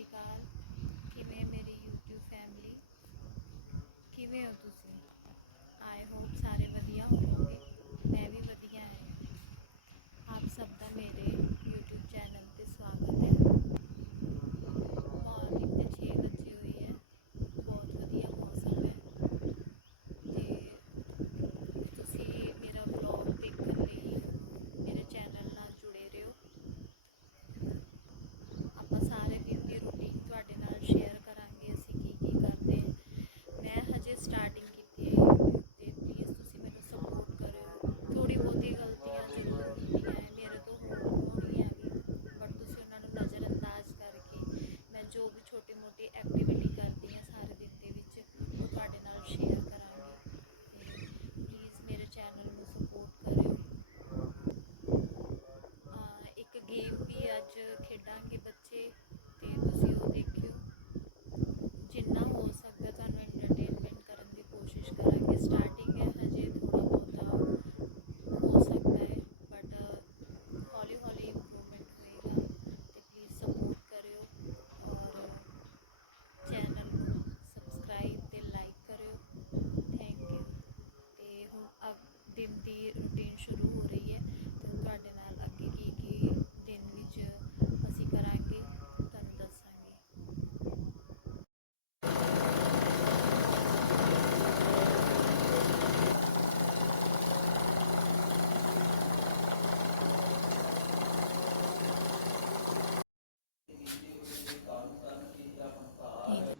श्रीकाल किमें मेरी YouTube family किमें हो तुम आई होप सारे activity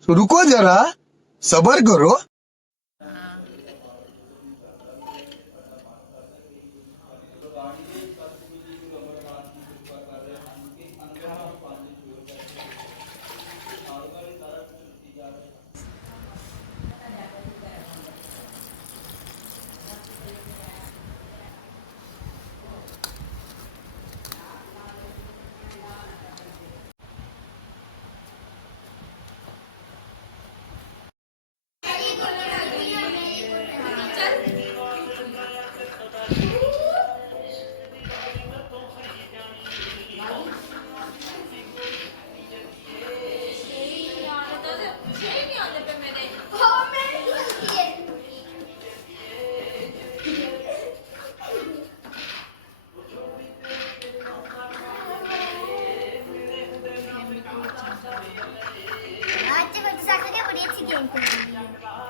तो रुको जरा सबर करो diyorum.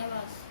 Bilemez.